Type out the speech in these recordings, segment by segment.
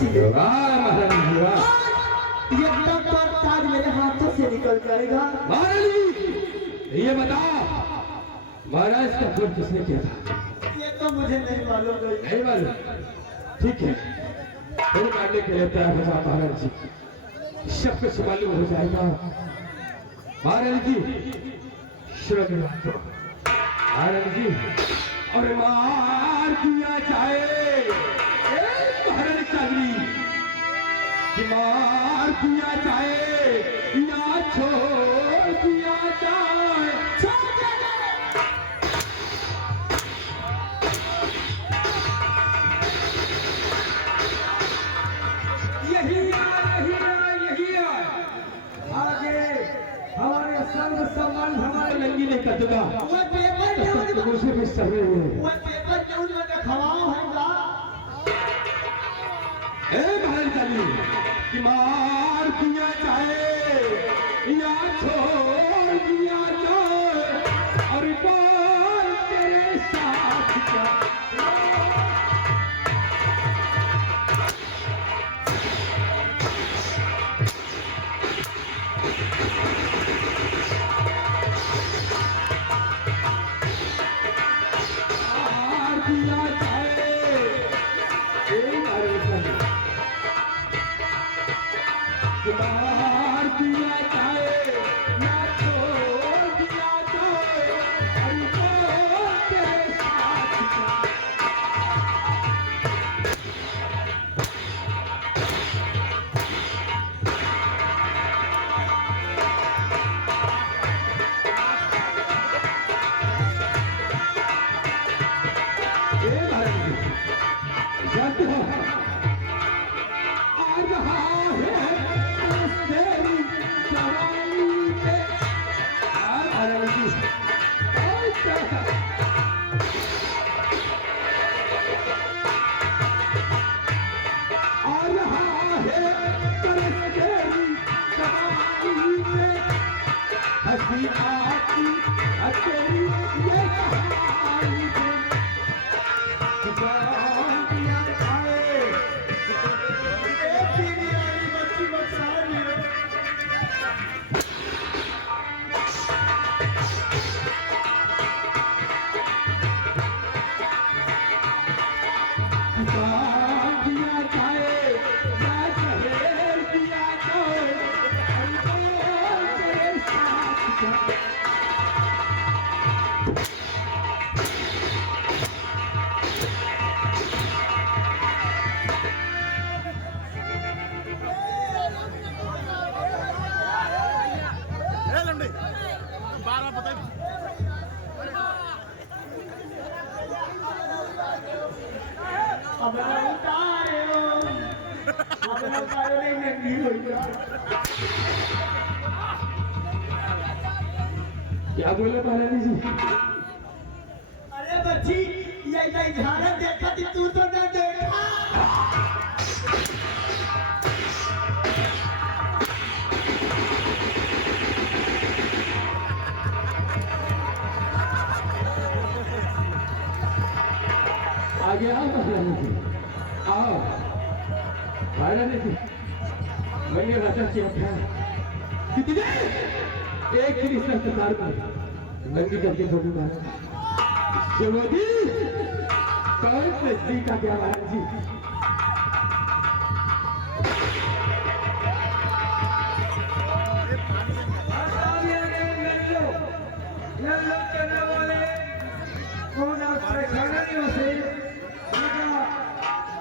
ये ताज मेरे हाथों से निकल जाएगा। ये बता महाराज का खून किसने किया था? ये तो मुझे नहीं मालूम। नहीं मालूम? ठीक है, फिर मानने के लिए तैयार हो जाओ महाराज जी, सब कुछ मालूम हो जाएगा। महाराज जी श्रद्धा महाराज जी, और मार दिया जाए महाराज चांदी कि मार दिया जाए या छोड़ दिया जाए। यही आगे हमारे सर्व सम्मान हमारे लंगी ने कर दूंगा। उसे भी सही कि मार दिया जाए या छोड़ दिया जाए, और बोल तेरे साथ क्या दिया जाए। मार दिया जाए या छोड़ दिया जाए, और बोल तेरे साथ क्या जानते हो आ रहा है तेरी जवानी पे। आ रहा है तेरी जवानी पे, हंसी आती तेरी ये कहानी पे। क्या बोले महारानी जी? अरे बच्ची, ये झाड़न देखा थी, तू तो न देखा। आगे आओ महारानी जी, आओ महारानी जी। मैंने वादा किया था कि तुझे एक ही सरकार पर नंगी करके छोड़ूंगा। मोदी कौन से जी का क्या महाराज जी?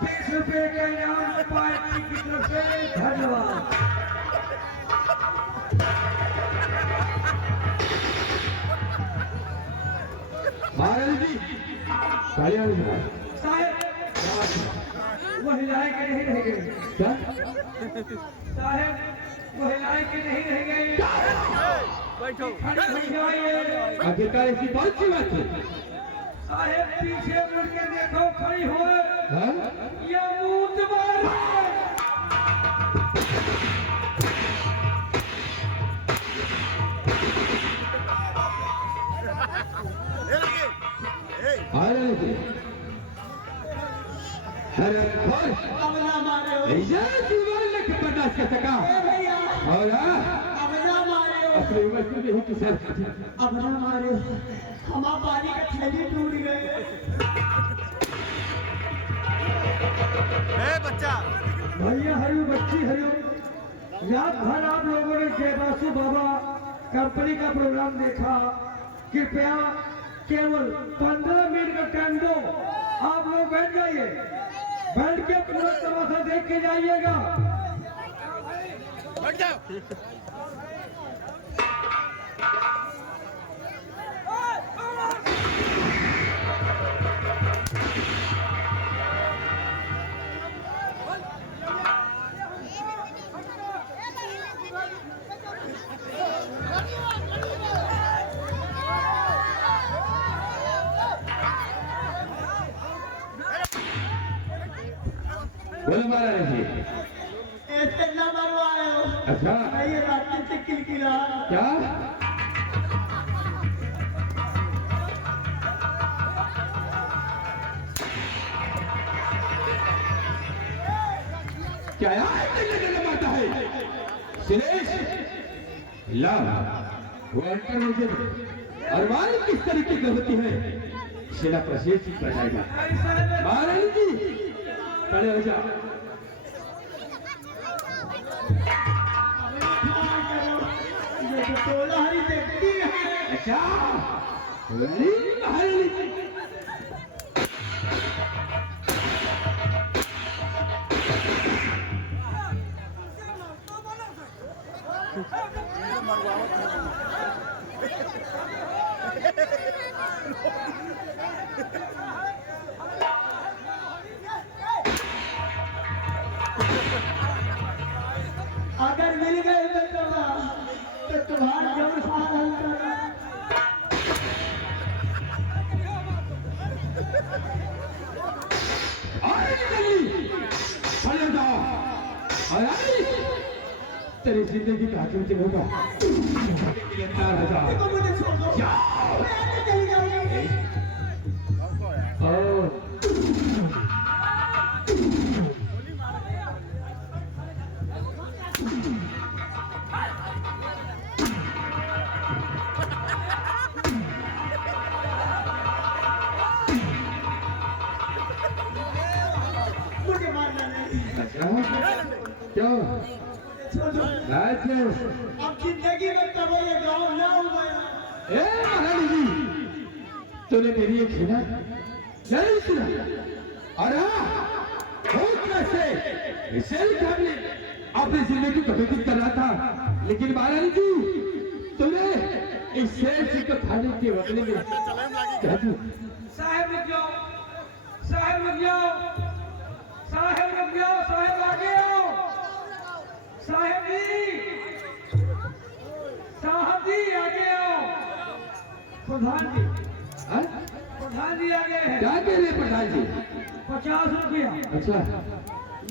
₹20 का इनाम पार्टी की तरफ से। धन्यवाद। महाराज जी साहेब वो हिलाए के नहीं रह गए। क्या साहेब वो हिलाए के नहीं रह गए। बैठो। आखिरकार ऐसी कौन सी बात है? साहेब पीछे मुड़ के देखो, खड़ी हो हाँ? या मूत मार। महाराज जी अब ना मारे हो ऐसा जीवन लग बर्दाश्त कर सका ए भैया और अब ना मारे अपने बच्चे नहीं किसान अब ना मारे हमारा पानी का थैली टूट गए बच्चा भैया हरिओम बच्ची हरिओम रात भर आप लोगों ने जयबासु बाबा कंपनी का प्रोग्राम देखा। कृपया केवल 15 मिनट का टाइम दो, आप लोग बैठ जाइए, बैठ के पूरा तमाशा देख के जाइएगा। बैठ जाओ। बोलो महाराज जी ऐसे ना मरवाए हो अच्छा ये रात से किलकिला क्या क्या यार मारता है सुरेश ला वो अंतर मुझे और मालिक किस तरीके की होती है शिला प्रशेष ही बताएगा महाराज जी खड़े हो जाओ ये तो तोलारी देखती है अच्छा वेरी महाराज अगर मिल गए तो तुम्हारा जब हार हल्का तेरी जिंदगी का हाकिम होगा देखो मुझे छोड़ दो मैं आगे चली जाऊंगी मुझे मारना नहीं क्या छोड़ दो अच्छा अब जिंदगी में कभी ये गाँव ना हुआ ए महारानी जी तूने मेरी ये खेला नहीं सुना और कैसे शेर हमने अपनी जिंदगी को व्यतीत करना था लेकिन महारानी जी तूने इस शेर जी को खाने के बदले में क्या दिया साहब रुक जाओ, साहब रुक जाओ, साहब रुक जाओ, साहब आगे आओ, साहब जी आगे आओ, प्रधान जी हाँ? प्रधान जी आगे हैं, क्या कह रहे प्रधान जी 50 रुपया अच्छा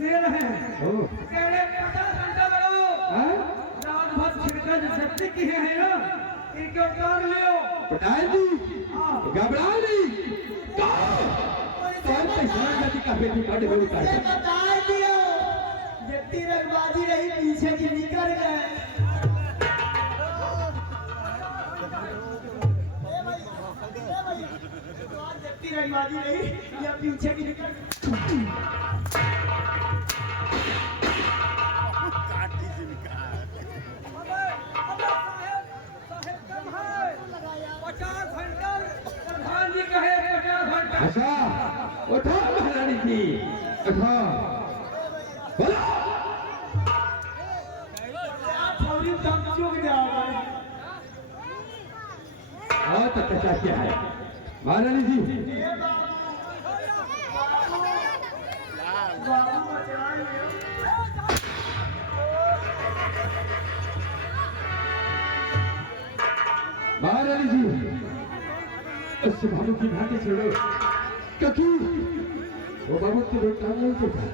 दे रहे हैं। ओ कह रहे 50 घंटा लगाओ, हाँ? रात भर छिड़का जो शक्ति की है ना इनके उतार लियो। प्रधान जी घबरा नहीं कौन पैसा जाति का बेटी काटे हुए उतार ये बता दियो जब रंगबाजी रही पीछे की निकल गए जब रंगबाजी रही या पीछे की निकल प्रधान जी कहे 50 घंटा। अच्छा उठो महारानी जी उठो बोलो थोड़ी दम चुक जाओ और तक क्या है महारानी जी बाबू बचा लियो महारानी जी उस बाबू की भांति छोड़ो क्योंकि वो बाबू की रोक काम नहीं देता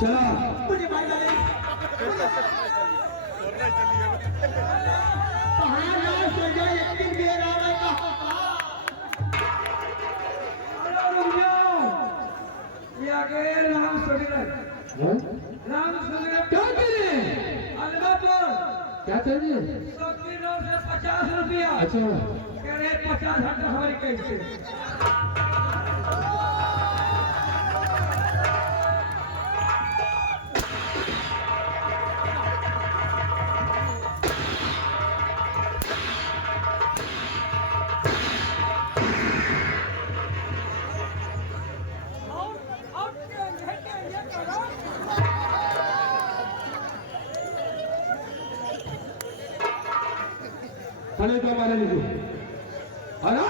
चला मुझे मार डाले कहाँ ना सजा एक दिन देर आ रहा अरे रुक जाओ, ये आगे राम सुगरत, हाँ? राम सुगरत क्या करे अलगापुर क्या चाहिए 100 किलो से 50 रुपया। अच्छा कह रहे 50 हट हमारी कैसे? थाने को मारने लीजिए अरे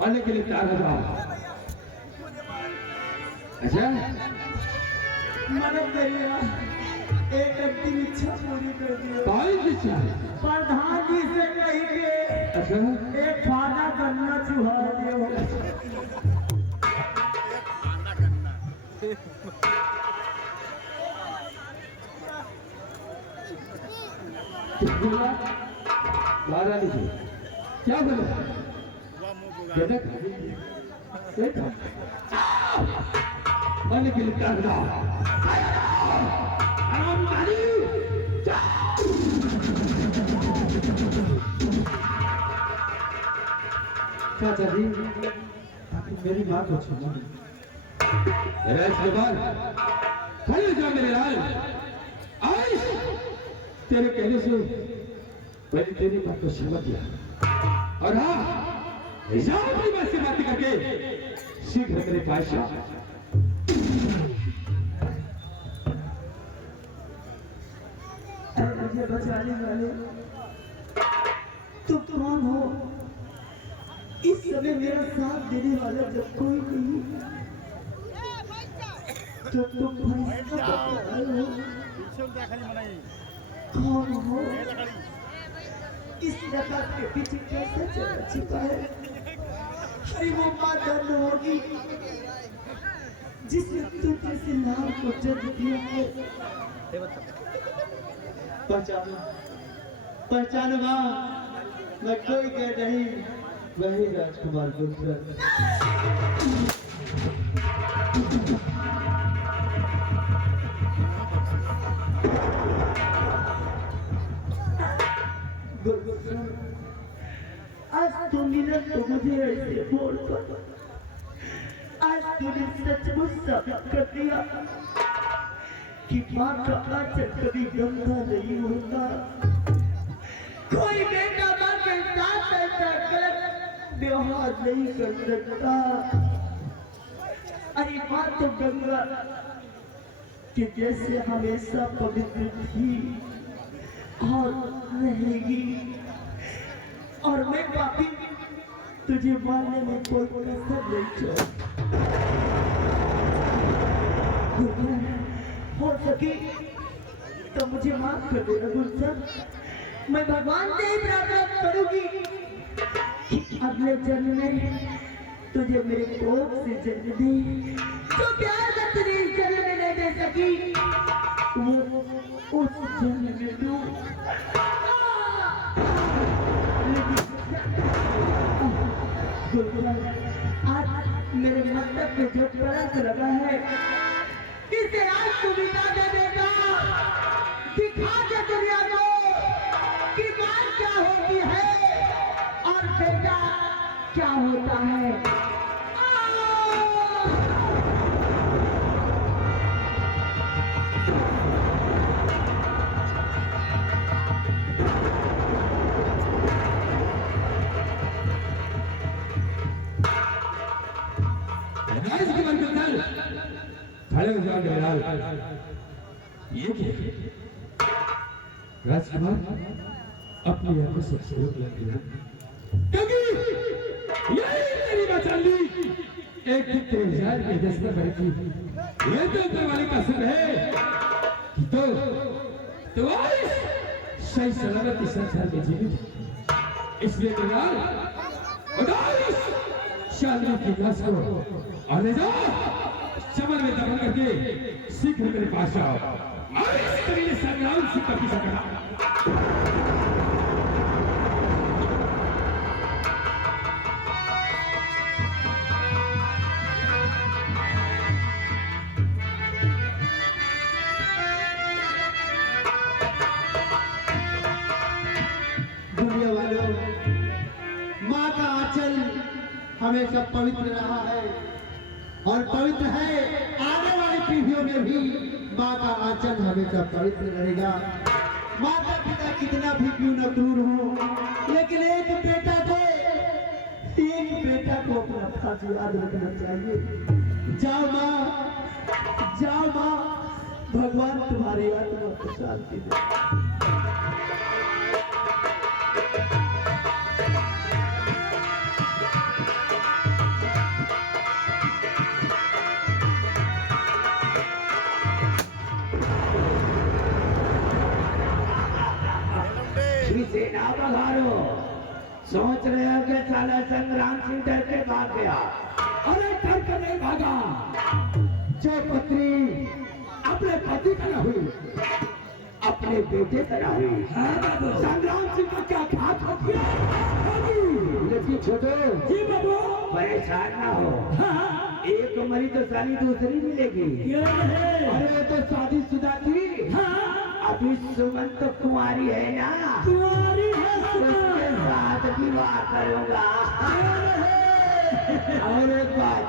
मारने के लिए 4000 अच्छा मदद करिए एक अंतिम इच्छा पूरी कर दियो कौन सी चीज प्रधान जी से कही के अच्छा एक खाना करना चुहा दियो कुछ बोला मारा लीजिए क्या बोला बेटा बेटा मारने के लिए 4000 आराम मारी चाचा जी मेरी बात को सुनो। राजकुमार खड़े हो जाओ मेरे लाल आज तेरे कहने से मैंने तेरी बात को समझ लिया और हाँ जाओ अपनी बात से बात करके शीघ्र मेरे पास आओ मुझे बचाने वाले तुम कौन हो इस समय मेरा साथ देने वाला जब कोई नहीं तो तुम फैसला बताओ कौन हो इस नकार के पीछे कैसे चला छिपा है हरी वो माँ दर्द होगी जिसने तुझे से नाम को जन्म दिया है पहचानो माँ मैं कोई कह नहीं वही राजकुमार गुलशन आज तो मिला तो मुझे ऐसे बोल कर आज तूने सचमुच साबित कर दिया कि माँ का आचर कभी गंदा नहीं होता कोई बेटा माँ के साथ ऐसा गलत व्यवहार नहीं कर सकता अरे माँ तो गंगा कि जैसे हमेशा पवित्र थी और रहेगी और मैं पापी तुझे मारने में कोई कसर नहीं छोड़ हो सके तो मुझे माफ कर देना गुलशन मैं भगवान से ही प्रार्थना करूंगी कि अगले जन्म में तुझे मेरे कोख से जन्म दे जो प्यार का तुझे इस जन्म में नहीं दे सकी वो उस जन्म में दूं आज मेरे मतलब पे जो कलंक लगा है इसे आज तू मिटा दे बेटा दिखा दे दुनिया को कि माँ क्या होती है और बेटा क्या होता है खड़े हो जाओ मेरे लाल ये क्या राजकुमार अपनी आंखों से झूठ लग गया क्योंकि यही तेरी बचाली एक दिन तेरे जार के दस में बैठी ये तो ऊपर वाले का सिर है कि तो आज सही सलामत इस संसार में जीवित इसलिए मेरे लाल शालिनी की लाश को और ले जाओ चमन में दफन करके शीघ्र मेरे पास आओ और इस करीले संग्राम से कभी सकता दुनिया वालों, माँ का आंचल हमेशा पवित्र रहा है और पवित्र है। आने वाली पीढ़ियों में भी माँ का आंचल हमेशा पवित्र रहेगा। माता पिता कितना भी क्यों न क्रूर हो, लेकिन एक बेटा को अपना खास याद रखना चाहिए। जाओ माँ, भगवान तुम्हारी आत्मा को शांति दे। सेना बघारो सोच रहे हो कि साला संग्राम सिंह डर के भाग गया। अरे डर कर नहीं भागा। जो पत्नी अपने पति का न हुई, अपने बेटे का न हुई, संग्राम सिंह का क्या घात हो गया। लेकिन छोटो जी बाबू परेशान ना हो, एक मरी तो साली दूसरी मिलेगी। अरे तो शादीशुदा थी, अभी सुमन तो कुंवारी है ना, कुंवारी है उसके साथ विवाह करूंगा। और एक बात,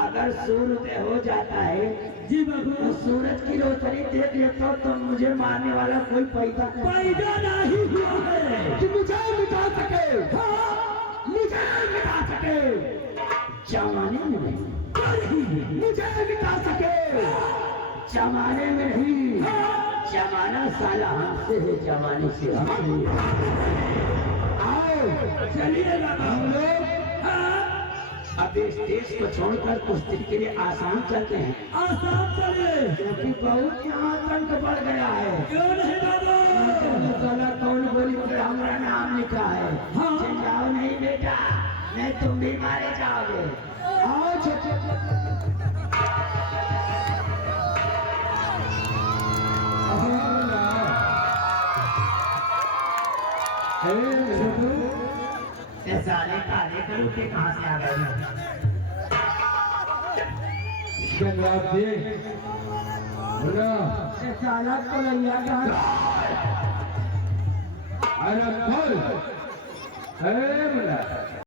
अगर सूर्योदय हो जाता है जी बाबू तो सूरज की रोशनी देख लेता हूँ तो मुझे मारने वाला कोई पैदा नहीं हुआ है कि मुझे मिटा सके। मुझे मिटा सके जमाने में नहीं, मुझे मिटा सके जमाने में नहीं। जमाना साला हमसे है, जमाने से हम आओ चलिए हम लोग अब इस देश को छोड़कर कुछ दिन के लिए आसाम चलते हैं। आसाम चलिए क्योंकि बहुत यहाँ आतंक बढ़ गया है। क्यों नहीं बाबू साला कौन बोली मगर हमारा नाम लिखा है। जाओ नहीं बेटा, नहीं तुम भी मारे जाओगे। आओ साले काले करो के कहाँ से आ गए। संग्राम जी बोला साला कलैया अरे बोल अरे बोला